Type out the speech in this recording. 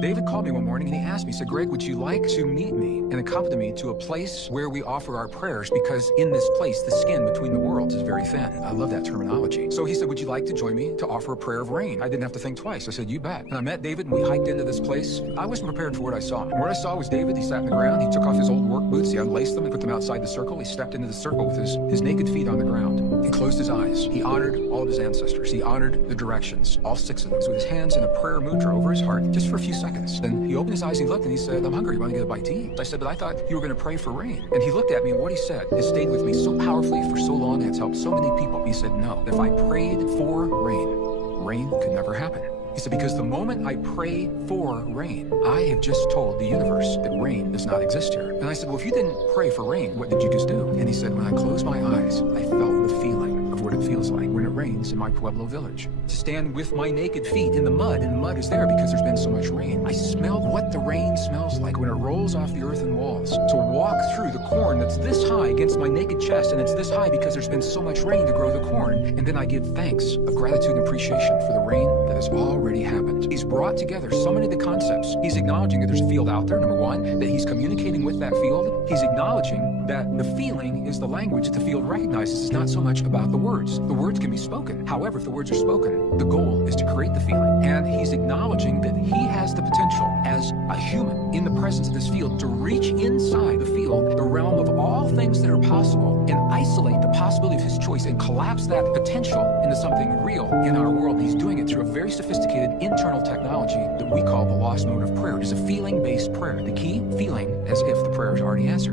David called me one morning and he asked me, he said, Greg, would you like to meet me and accompany me to a place where we offer our prayers? Because in this place, the skin between the worlds is very thin. I love that terminology. So he said, would you like to join me to offer a prayer of rain? I didn't have to think twice. I said, you bet. And I met David and we hiked into this place. I wasn't prepared for what I saw. And what I saw was David. He sat on the ground. He took off his old work boots. He unlaced them and put them outside the circle. He stepped into the circle with his naked feet on the ground. He closed his eyes. He honored all of his ancestors. He honored the directions, all 6 of them, with his hands in a prayer mudra over his heart, just for a few seconds. Then he opened his eyes and he looked and he said, I'm hungry. You want to get a bite to eat? I said, but I thought you were going to pray for rain. And he looked at me and what he said has stayed with me so powerfully for so long and it's helped so many people. He said, no, if I prayed for rain, rain could never happen. He said, because the moment I pray for rain, I have just told the universe that rain does not exist here. And I said, well, if you didn't pray for rain, what did you just do? And he said, when I closed my eyes, I felt the feeling of what it feels like when it rains in my Pueblo village. To stand with my naked feet in the mud, and the mud is there because there's been so much rain. I smelled what the rain smells like when it rolls off the earthen walls. To walk through the corn that's this high against my naked chest, and it's this high because there's been so much rain to grow the corn. And then I give thanks of gratitude and appreciation for the rain that has already happened. He's brought together so many of the concepts. He's acknowledging that there's a field out there, number one, that he's communicating with that field. He's acknowledging that the feeling is the language that the field recognizes. It's not so much about the words. The words can be spoken. However, if the words are spoken, the goal is to create the feeling. And he's acknowledging that he has the potential as a human in the presence of this field to reach inside the field, the realm of all things that are possible, and isolate the possibility of his choice and collapse that potential into something real in our world. He's doing it through a very sophisticated internal technology that we call the lost mode of prayer. It is a feeling-based prayer. The key, feeling as if the prayer is already answered.